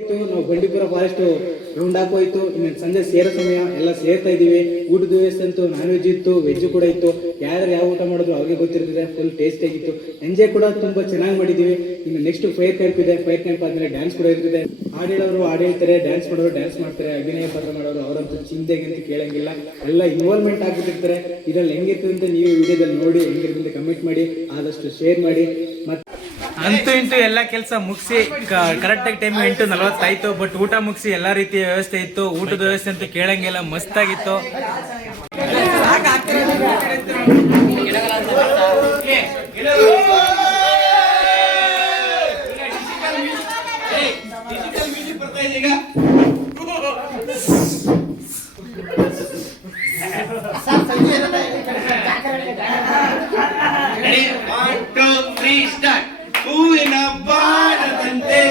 ನಾವು Bandipur forest round ಹಾಕೋಯ್ತು. ಇನ್ನು ಸಂಜೆ ಸೇರೋ ಸಮಯ ಎಲ್ಲ ಸೇರ್ತಾ ಇದೀವಿ. ಊಟದ ವ್ಯವಸ್ಥೆ ಅಂತೂ ನಾನ್ ವೆಜ್ ಇತ್ತು, ವೆಜ್ ಕೂಡ ಇತ್ತು. ಯಾರು ಯಾವ ಊಟ ಮಾಡಿದ್ರು ಅವ್ರಿಗೆ ಗೊತ್ತಿರ್ತದೆ. ಫುಲ್ ಟೇಸ್ಟ್ ಆಗಿತ್ತು. ಎಂಜಾಯ್ ಕೂಡ ತುಂಬಾ ಚೆನ್ನಾಗಿ ಮಾಡಿದೀವಿ. ಇನ್ನು ನೆಕ್ಸ್ಟ್ ಫೈರ್ ಕ್ಯಾಂಪ್ ಇದೆ. ಫೈರ್ ಕ್ಯಾಂಪ್ ಆದ್ಮೇಲೆ ಡ್ಯಾನ್ಸ್ ಕೂಡ ಇರ್ತದೆ. ಹಾಡು ಹೇಳೋರು ಹಾಡು ಹೇಳ್ತಾರೆ, ಡ್ಯಾನ್ಸ್ ಮಾಡೋರು ಡ್ಯಾನ್ಸ್ ಮಾಡ್ತಾರೆ, ಅಭಿನಯ ಪಾತ್ರ ಮಾಡೋರು ಅವರಂತೂ ಚಿಂತೆಗೆ ಅಂತ ಕೇಳಂಗಿಲ್ಲ. ಎಲ್ಲ ಇನ್ವಾಲ್ವ್ಮೆಂಟ್ ಆಗ್ಬಿಟ್ಟಿರ್ತಾರೆ. ಇದ್ರಲ್ಲಿ ಹೆಂಗಿರ್ತದೆ ಅಂತ ನೀವು ವಿಡಿಯೋದಲ್ಲಿ ನೋಡಿ, ಹೆಂಗಿರ್ತದೆ ಕಮೆಂಟ್ ಮಾಡಿ, ಆದಷ್ಟು ಶೇರ್ ಮಾಡಿ. ಮತ್ತೆ ಅಂತೂ ಇಂತೂ ಎಲ್ಲ ಕೆಲಸ ಮುಗಿಸಿ ಕರೆಕ್ಟಾಗಿ ಟೈಮ್ 8:40 ಆಯ್ತು. ಬಟ್ ಊಟ ಮುಗಿಸಿ ಎಲ್ಲ ರೀತಿಯ ವ್ಯವಸ್ಥೆ ಇತ್ತು. ಊಟದ ವ್ಯವಸ್ಥೆ ಅಂತೂ ಕೇಳಂಗಿಲ್ಲ, ಮಸ್ತಾಗಿತ್ತು. ಹೂವಿನ ಬಾಣದಂತೆ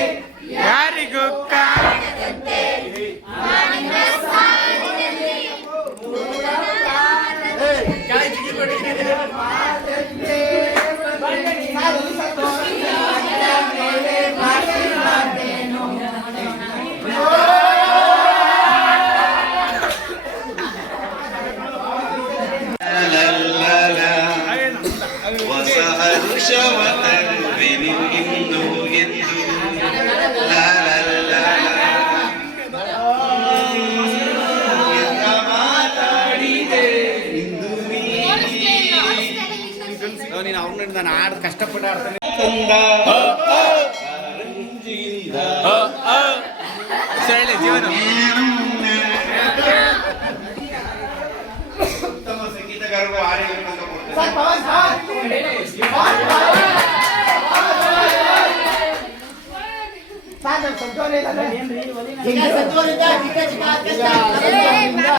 ಯಾರಿಗೂ ಕಾಣದಂತೆ ಹೊಸ ಹರುಷವ ತಂದಿನಿ ಇಂದು ಎಂದು ಮಾತಾಡಿದೆ ಇಂದು ನೀನು ಅವನ ನಾನು ಆಡ್ ಕಷ್ಟಪಟ್ಟು ಆಡ್ತಾನೆ ತಂದ ರಂಜಿಯಿಂದ ಜೀವನ ಉತ್ತಮ ಸಂಗೀತಗಾರರು ಹಾಡಿಗಳನ್ನು ಸಂತೋಷ